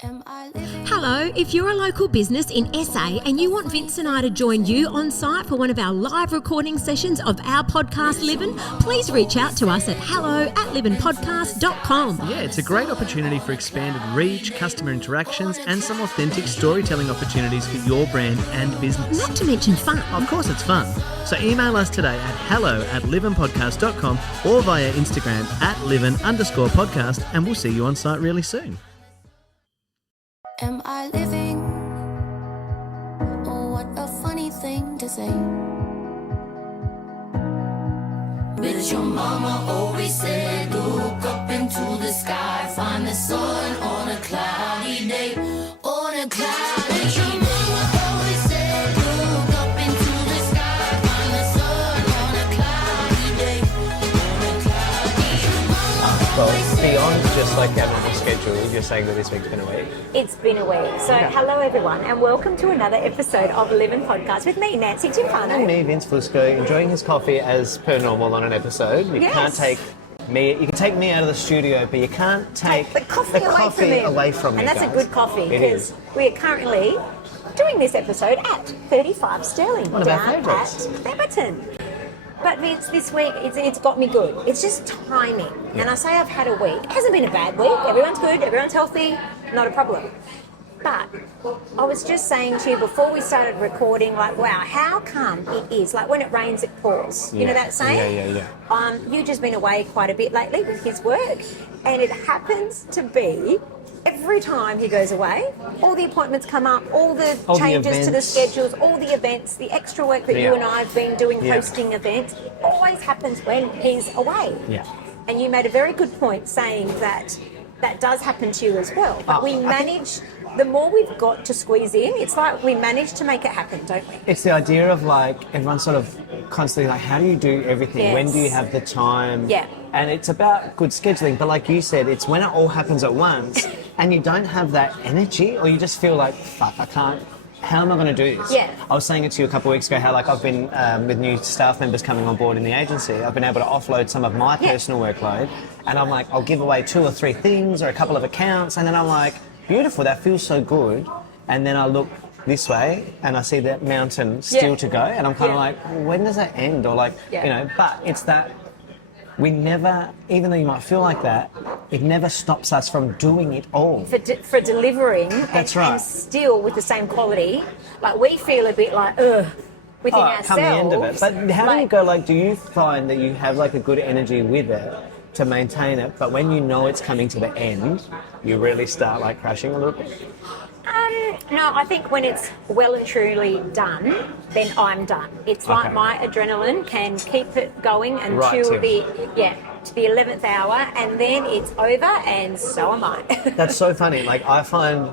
Hello, if you're a local business in SA and you want Vince and I to join you on site for one of our live recording sessions of our podcast Livin, please reach out to us at hello@livinpodcast.com. Yeah, it's a great opportunity for expanded reach, customer interactions and some authentic storytelling opportunities for your brand and business. Not to mention fun. Of course it's fun. So email us today at hello@livinpodcast.com or via Instagram @livin_podcast and we'll see you on site really soon. Am I living? Oh, what a funny thing to say. But your mama always said, look up into the sky, find the sun on a cloudy day, on a cloudy day. Your mama always said, look up into the sky, find the sun on a cloudy day, on a cloudy day. Well, beyond just like our normal schedule, you're saying that this week's been a week. It's been a week. So hello everyone and welcome to another episode of Livin Podcast with me, Nancy Timpano. And me, Vince Flusco, enjoying his coffee as per normal on an episode. You can't take me, you can take me out of the studio, but you can't take the coffee away from me. And that's guys. a good coffee It because is. we are currently doing this episode at 35 Sterling One of our down favourites. at Theberton. But Vince, this week, it's got me good. It's just timing. Yeah. And I say I've had a week. It hasn't been a bad week. Everyone's good. Everyone's healthy. Not a problem. But I was just saying to you before we started recording, like, wow, how come it is? Like, when it rains, it pours. You know that saying? Yeah. You've just been away quite a bit lately with his work. And it happens to be every time he goes away, all the appointments come up, all the changes to the schedules, all the events, the extra work that you and I have been doing hosting events, always happens when he's away. Yeah. And you made a very good point saying that that does happen to you as well. But we manage, the more we've got to squeeze in, it's like we manage to make it happen, don't we? It's the idea of like, everyone's sort of constantly like, how do you do everything? Yes. When do you have the time? Yeah. And it's about good scheduling, but like you said, it's when it all happens at once and you don't have that energy or you just feel like, fuck, I can't, how am I going to do this? Yeah. I was saying it to you a couple of weeks ago, how like I've been, with new staff members coming on board in the agency, I've been able to offload some of my personal workload and I'm like, I'll give away 2 or 3 things or a couple of accounts and then I'm like, beautiful, that feels so good. And then I look this way and I see that mountain still to go and I'm kind of like, when does that end? Or like, you know, but it's that we never, even though you might feel like that, it never stops us from doing it all. For delivering That's and, right. and still with the same quality, like we feel a bit like, within ourselves. Come the end of it. But how do you go, like, do you find that you have like a good energy with it to maintain it, but when you know it's coming to the end, you really start like crashing a little bit? No, I think when it's well and truly done, then I'm done. It's like my adrenaline can keep it going until to the 11th hour, and then it's over, and so am I. That's so funny. Like I find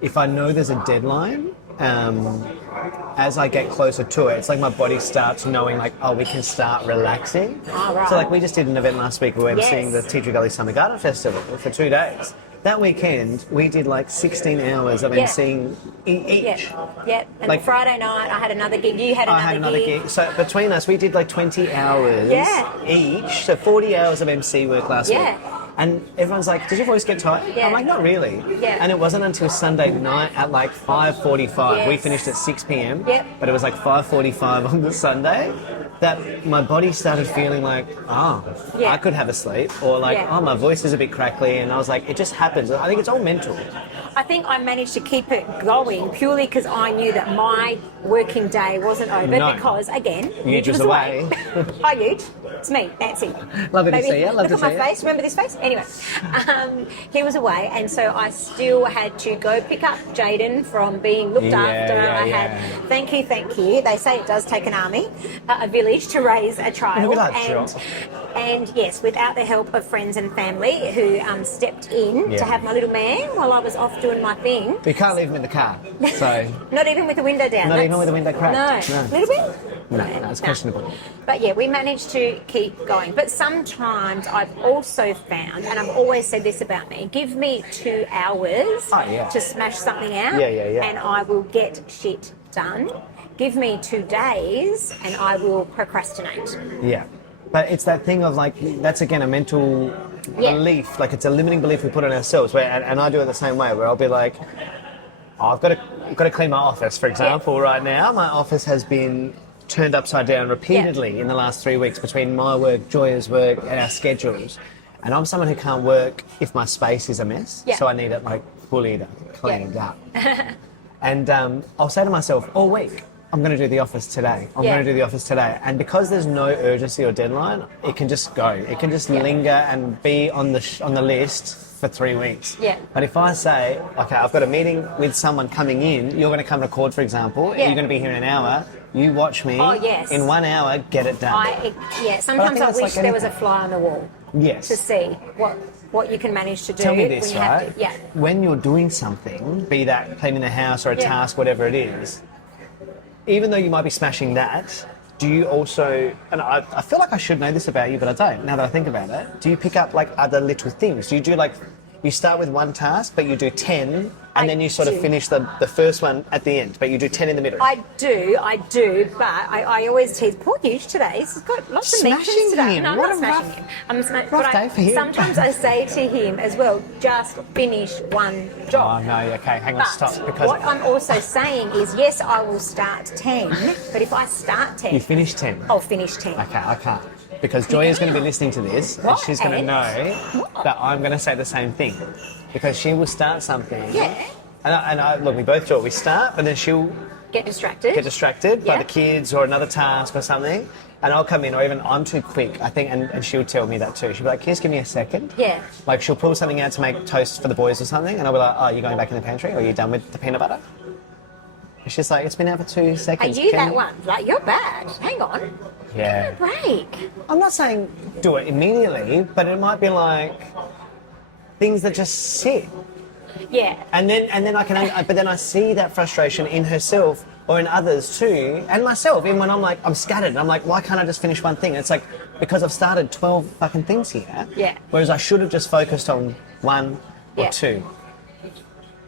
if I know there's a deadline, as I get closer to it, it's like my body starts knowing like, oh, we can start relaxing. Right. So like we just did an event last week. We were seeing the Tea Tree Gully Summer Garden Festival for 2 days. That weekend, we did like 16 hours of emceeing each. And Like- Friday night, I had another gig. You had I had another gig. So between us, we did like 20 hours each. So 40 hours of MC work last week. And everyone's like, did your voice get tired? Yeah. I'm like, not really. Yeah. And it wasn't until Sunday night at like 5:45. We finished at 6 p.m. But it was like 5:45 on the Sunday that my body started feeling like, I could have a sleep. Or like, my voice is a bit crackly. And I was like, it just happens. I think it's all mental. I think I managed to keep it going purely because I knew that my working day wasn't over because, again, Yuge was away. Hi, Yuge. It's me, Nancy. Lovely to see you. Look at my face. Remember this face? Anyway, he was away, and so I still had to go pick up Jaden from being looked after. I had, thank you. They say it does take an army, a village to raise a child. And yes, without the help of friends and family who stepped in to have my little man while I was off doing my thing. But you can't leave him in the car, so... Not even with the window down. Not even with the window cracked? No. A little bit? No, it's questionable. But yeah, we managed to keep going. But sometimes I've also found, and I've always said this about me, give me 2 hours to smash something out and I will get shit done. Give me 2 days and I will procrastinate. Yeah. But it's that thing of like, that's again a mental belief, like it's a limiting belief we put on ourselves. Where, and I do it the same way, where I'll be like, oh, I've got to clean my office, for example. Right now, my office has been turned upside down repeatedly in the last 3 weeks between my work, Joya's work, and our schedules. And I'm someone who can't work if my space is a mess. Yeah. So I need it like fully cleaned up. And I'll say to myself all week, I'm going to do the office today. I'm going to do the office today. And because there's no urgency or deadline, it can just go. It can just linger and be on the list for 3 weeks. Yeah. But if I say, okay, I've got a meeting with someone coming in, you're going to come record, for example, you're going to be here in an hour, you watch me, in 1 hour, get it done. Sometimes I wish there was a fly on the wall. Yes. To see what you can manage to do. Tell me this, when you right? have to, yeah. When you're doing something, be that cleaning the house or a task, whatever it is, even though you might be smashing that, do you also, and I feel like I should know this about you, but I don't, now that I think about it, do you pick up like other little things? Do you do like, you start with one task, but you do 10, and then you sort of finish the first one at the end, but you do 10 in the middle? I do, but I always tease poor Huge today. He's got lots of mentions today. Him. No, I'm what not smashing rough, him. I'm rough day for him. Sometimes I say to him as well, just finish one job. Oh, no, okay, hang on, stop. Because what I'm also saying is, yes, I will start 10, but if I start 10... You finish 10? I'll finish 10. Okay, I can't. Because Joya's going to be listening to this, and she's going to know that I'm going to say the same thing. Because she will start something. Yeah. And I look, we both do it. We start, but then she'll get distracted by the kids or another task or something. And I'll come in, or even I'm too quick, I think, and she'll tell me that too. She'll be like, just give me a second. Yeah. Like, she'll pull something out to make toast for the boys or something, and I'll be like, oh, you're going back in the pantry, or you're done with the peanut butter? And she's like, it's been out for 2 seconds. Are you that one? Like, you're bad. Hang on. Yeah. Give me a break. I'm not saying do it immediately, but it might be like things that just sit. Yeah. And then I can, but then I see that frustration in herself or in others too, and myself. Even when I'm like, I'm scattered, and I'm like, why can't I just finish one thing? And it's like, because I've started 12 fucking things here. Yeah. Whereas I should have just focused on one or two.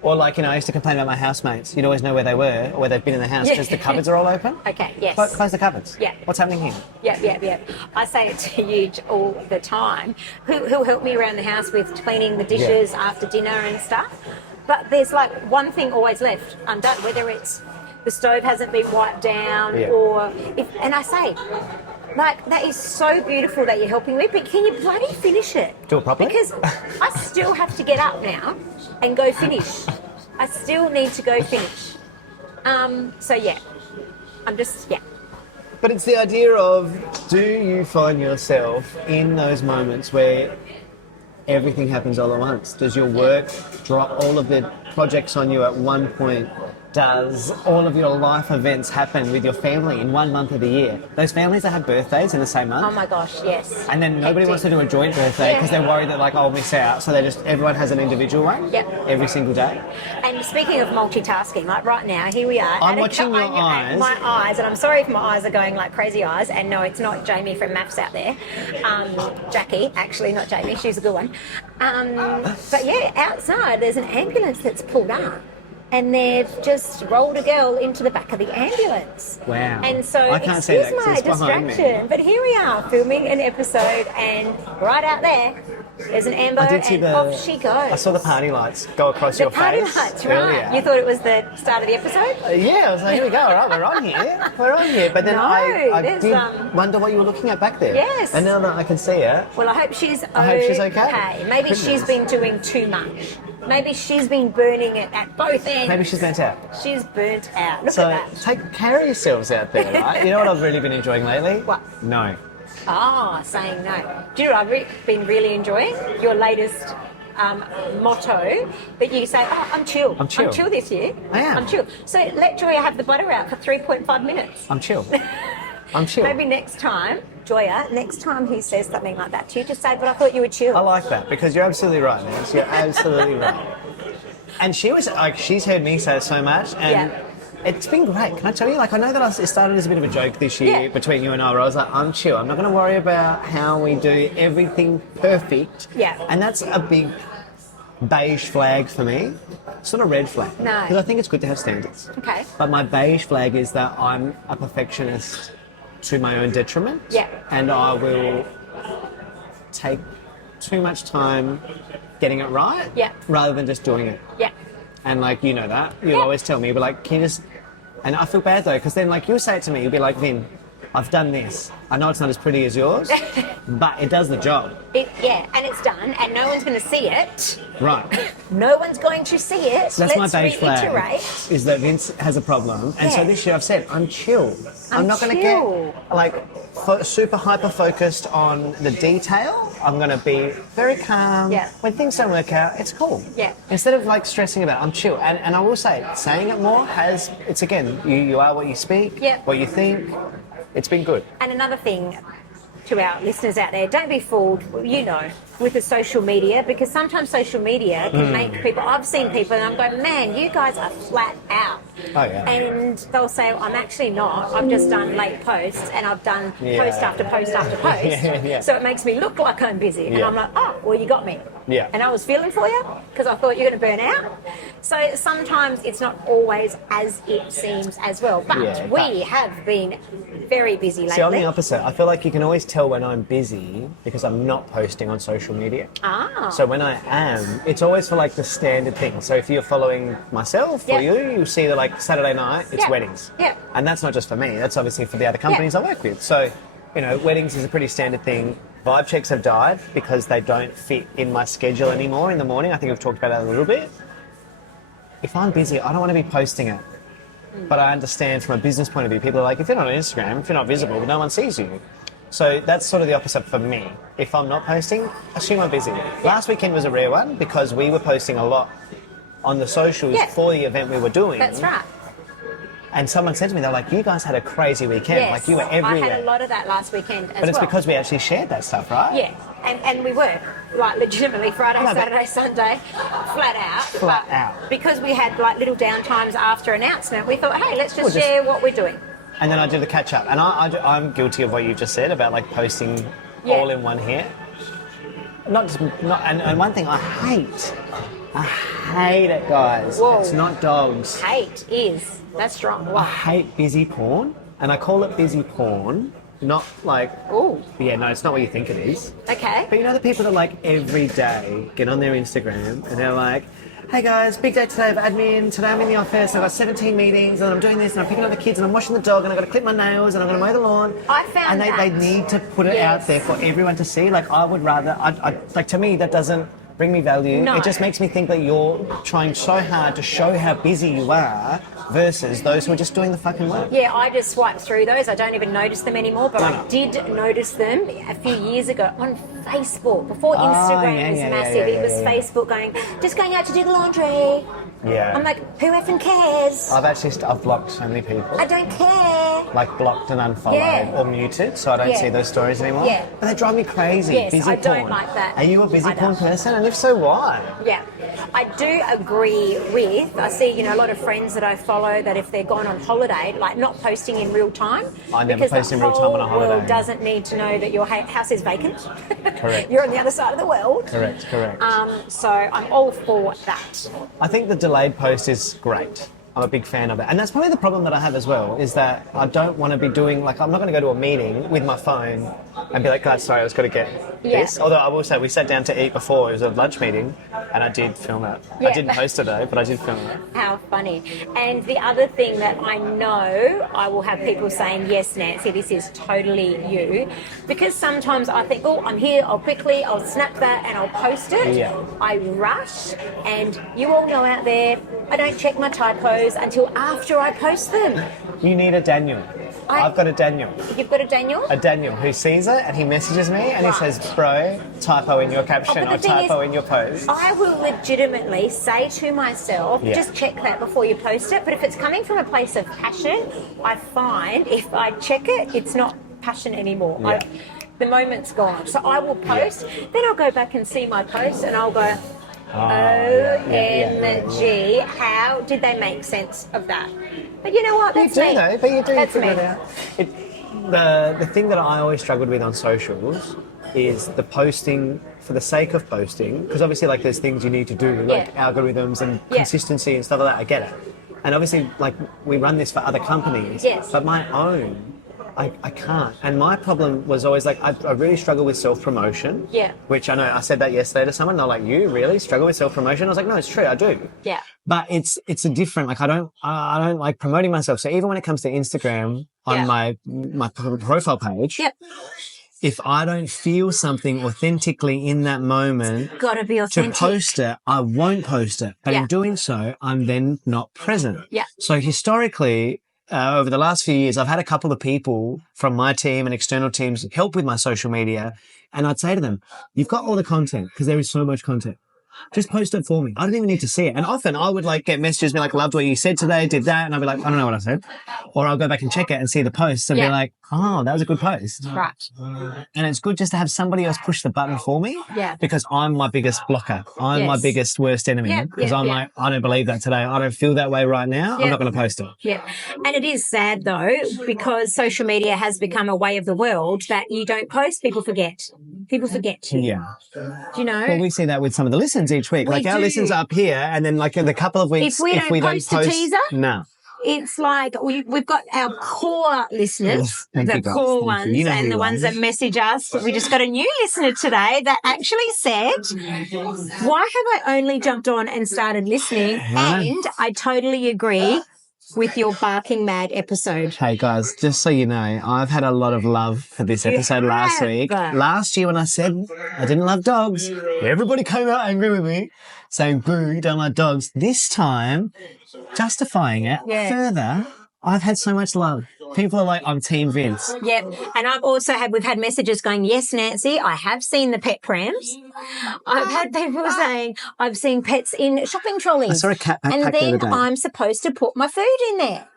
Or like, you know, I used to complain about my housemates. You'd always know where they were or where they've been in the house because the cupboards are all open. Okay, yes. Close the cupboards. Yeah. What's happening here? Yeah. I say it to Huge all the time. Who'll help me around the house with cleaning the dishes after dinner and stuff. But there's like one thing always left undone, whether it's the stove hasn't been wiped down or if, and I say, like, that is so beautiful that you're helping me, but can you bloody finish it? Do it properly? Because I still have to get up now and go finish. I still need to go finish. So yeah, I'm just, But it's the idea of, do you find yourself in those moments where everything happens all at once? Does your work drop all of the projects on you at one point? Does all of your life events happen with your family in 1 month of the year? Those families that have birthdays in the same month? Oh my gosh, yes. And then nobody wants to do a joint birthday because they're worried that, like, I'll miss out. So everyone has an individual one every single day. And speaking of multitasking, like right now, here we are. I'm watching your eyes. My eyes, and I'm sorry if my eyes are going like crazy eyes. And no, it's not Jamie from Maths out there. Jackie, actually, not Jamie. She's a good one. But yeah, outside there's an ambulance that's pulled up. And they've just rolled a girl into the back of the ambulance. Wow. And so, I can't see that 'cause my it's behind me. distraction. But here we are, filming an episode, and right out there, there's an ambo, and off she goes. I saw the party lights go across your face. The party lights, right. Earlier. You thought it was the start of the episode? Yeah, I was like, here we go, all right, we're on here. We're on here. But then No, I there's, did wonder what you were looking at back there. Yes. And now that I can see it. Well, I hope she's okay. I hope she's okay. Maybe Goodness. she's been doing too much. Maybe she's been burning it at both ends. Maybe she's burnt out. She's burnt out. Look So at that. take care of yourselves out there, right? You know what I've really been enjoying lately? What? No. Oh, saying no. Do you know what I've been really enjoying? Your latest motto that you say, oh, I'm chill. I'm chill. I'm chill this year. I am. I'm chill. So let Joya have the butter out for 3.5 minutes. I'm chill. I'm chill. Maybe next time, Joya, next time he says something like that to you, just say, but I thought you were chill. I like that because you're absolutely right, Nancy. You're absolutely right. And she was like, she's heard me say it so much, and it's been great. Can I tell you? Like, I know that it started as a bit of a joke this year between you and I, where I was like, I'm chill. I'm not going to worry about how we do everything perfect. Yeah. And that's a big beige flag for me. It's not a red flag. No. Because I think it's good to have standards. Okay. But my beige flag is that I'm a perfectionist to my own detriment. Yeah. And I will take too much time getting it right Yeah. rather than just doing it. Yeah. And like, you know that. You'll Yeah. always tell me, but like, can you just... And I feel bad though, because then like you'll say it to me, you'll be like, Vin, I've done this. I know it's not as pretty as yours, but it does the job. Yeah, and it's done, and no one's going to see it. Right. No one's going to see it. That's my Let's beige reiterate. flag, is that Vince has a problem. And so Yeah. this year I've said, I'm chill. I'm not going to chill. get like super hyper focused on the detail. I'm going to be very calm. Yeah. When things don't work out, it's cool. Yeah. Instead of like stressing about it, I'm chill. And I will say, saying it more has, it's again, you are what you speak, Yeah. what you think. It's been good. And another thing to our listeners out there, don't be fooled, you know, with the social media, because sometimes social media can make people, I've seen people and I'm going, man, you guys are flat out. Oh, yeah. And they'll say, I'm actually not. I've just done late posts and I've done post after post after post. Yeah. So it makes me look like I'm busy. And Yeah. I'm like, oh, well, you got me. Yeah. And I was feeling for you because I thought you're going to burn out. So sometimes it's not always as it seems as well. But Yeah, we have been very busy lately. See, I'm the opposite. I feel like you can always tell when I'm busy because I'm not posting on social media. Ah. So when I am, it's always for like the standard thing. So if you're following myself or Yeah. you'll see that like Saturday night, it's Yeah. weddings. Yeah. And that's not just for me, that's obviously for the other companies I work with. So, you know, weddings is a pretty standard thing. Vibe checks have died because they don't fit in my schedule anymore in the morning. I think we've talked about that a little bit. If I'm busy, I don't want to be posting it. But I understand from a business point of view, people are like, if you're not on Instagram, if you're not visible, no one sees you. So that's sort of the opposite for me. If I'm not posting, assume I'm busy. Last weekend was a rare one because we were posting a lot on the socials Yeah. for the event we were doing. That's right. And someone said to me, they're like, you guys had a crazy weekend. Yes. Like you were everywhere. I had a lot of that last weekend as but it's well. because we actually shared that stuff, right? Yeah, and we were, like, legitimately Friday, No, but- Saturday, Sunday, flat out. Flat But out. Because we had, like, little downtimes after announcement, we thought, hey, let's We'll just just- share what we're doing. And then I do the catch up. And I'm guilty of what you've just said about like posting Yeah. all in one hit. And one thing I hate it, guys. Whoa. It's not dogs. Hate is, that's strong. I Wow. hate busy porn, and I call it busy porn, not like, Ooh, yeah, no, it's not what you think it is. okay. But you know the people that like every day get on their Instagram and they're like, hey guys, big day today of admin, today I'm in the office, I've got 17 meetings and I'm doing this and I'm picking up the kids and I'm washing the dog and I've got to clip my nails and I'm going to mow the lawn. I found And they that. need to put it Yes. out there for everyone to see. Like I would rather, like to me that doesn't bring me value. No. It just makes me think that you're trying so hard to show how busy you are versus those who are just doing the fucking work. Yeah, I just swiped through those. I don't even notice them anymore, but No, I no. did notice them a few years ago on Facebook. Before Instagram yeah, was yeah, massive, yeah, it was yeah. Facebook going, just going out to do the laundry. Yeah. I'm like, who effing cares? I've blocked so many people. I don't care. Like blocked and unfollowed Yeah. or muted, so I don't Yeah. see those stories anymore. Yeah. But they drive me crazy. Yes, busy I don't porn. like that. Are you a busy I porn don't. person? And if so, why? Yeah, I do agree with, I see, you know, a lot of friends that I follow that if they're gone on holiday, like not posting in real time. I never because post the in real time on a whole world holiday. doesn't need to know that your house is vacant. Correct. You're on the other side of the world. Correct. So I'm all for that. I think the delayed post is great. I'm a big fan of it. And that's probably the problem that I have as well, is that I don't want to be doing, like, I'm not going to go to a meeting with my phone and be like, guys, sorry, I was going to get Yeah. this. Although I will say, we sat down to eat before, it was a lunch meeting, and I did film it. Yeah. I didn't post it though, but I did film it. How funny. And the other thing that I know, I will have people saying, yes, Nancy, this is totally you. Because sometimes I think, oh, I'm here, I'll snap that and I'll post it. Yeah. I rush, and you all know out there, I don't check my typos until after I post them. You need a Daniel. I've got a Daniel. You've got a Daniel? A Daniel who sees it and he messages me and he says, bro, typo in your caption but or the thing typo is, in your post. I will legitimately say to myself, Yeah. just check that before you post it. But if it's coming from a place of passion, I find if I check it, it's not passion anymore. Yeah. The moment's gone. So I will post, then I'll go back and see my post and I'll go, OMG, how did they make sense of that? But you know what? That's you do me. though, but you do That's figure me. it out. The thing that I always struggled with on socials is the posting for the sake of posting, because obviously like there's things you need to do, like Yeah. algorithms and Yeah. consistency and stuff like that, I get it. And obviously like we run this for other companies, Yes. but my own, I can't. And my problem was always like, I really struggle with self-promotion. Yeah. Which I know, I said that yesterday to someone, they're like, you really struggle with self-promotion? I was like, no, it's true, I do. Yeah. But it's a different, like, I don't like promoting myself. So even when it comes to Instagram on my profile page, if I don't feel something authentically in that moment Gotta be authentic. to post it, I won't post it. But in doing so, I'm then not present. Yeah. So historically, over the last few years, I've had a couple of people from my team and external teams help with my social media. And I'd say to them, you've got all the content because there is so much content. Just post it for me. I don't even need to see it. And often I would like get messages, be like, loved what you said today, did that. And I'll be like, I don't know what I said. Or I'll go back and check it and see the posts and be like, oh, that was a good post. Right. And it's good just to have somebody else push the button for me. Yeah. Because I'm my biggest blocker. I'm my biggest worst enemy. Because I'm like, I don't believe that today. I don't feel that way right now. I'm not going to post it. Yeah. And it is sad though, because social media has become a way of the world that you don't post, people forget. People forget you. Yeah. Do you know? Well, we see that with some of the listens each week. Like our listens up here, and then like in a couple of weeks, if we don't post a teaser, no. It's like we've got our core listeners, Thank the you, guys. core Thank you. ones, You know and who the you ones are. that message us. We just got a new listener today that actually said, why have I only jumped on and started listening? And I totally agree with your Barking Mad episode. Hey guys, just so you know, I've had a lot of love for this episode last week. Last year when I said I didn't love dogs, everybody came out angry with me, saying, boo, you don't like dogs. This time, justifying it further, I've had so much love. People are like, I'm Team Vince. Yep. And we've had messages going, yes, Nancy, I have seen the pet prams. I've had people saying, I've seen pets in shopping trolleys. I saw a cat backpack and the other then day. I'm supposed to put my food in there.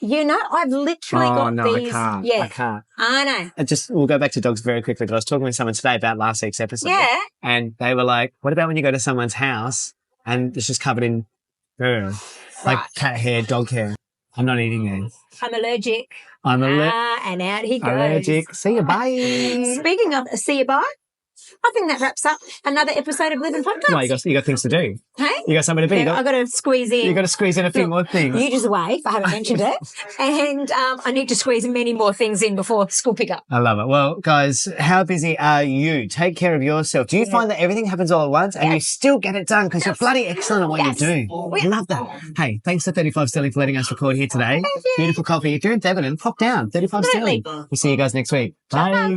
You know, I've literally got these. I can't. I know. We'll go back to dogs very quickly, but I was talking with someone today about last week's episode. Yeah. And they were like, what about when you go to someone's house and it's just covered in cat hair, dog hair? I'm not eating these. I'm allergic. And out he goes. Allergic. See you, bye. Speaking of see you, bye. I think that wraps up another episode of Livin Podcast. Well, you got things to do. Hey? You got somewhere to be. I've got to squeeze in. You got to squeeze in a few more things. You just wave. I haven't mentioned it. And I need to squeeze many more things in before school pickup. I love it. Well, guys, how busy are you? Take care of yourself. Do you find that everything happens all at once and you still get it done because you're bloody excellent at what you do? I love that. Hey, thanks to 35 Sterling for letting us record here today. Beautiful coffee. If you're in Devon, pop down. 35 Sterling. We'll see you guys next week. Bye.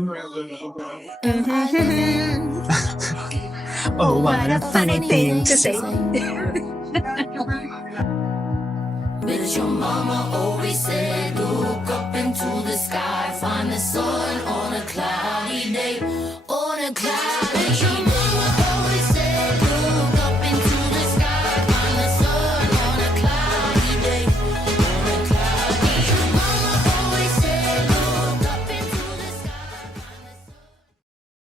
Oh, what a funny thing to say. say.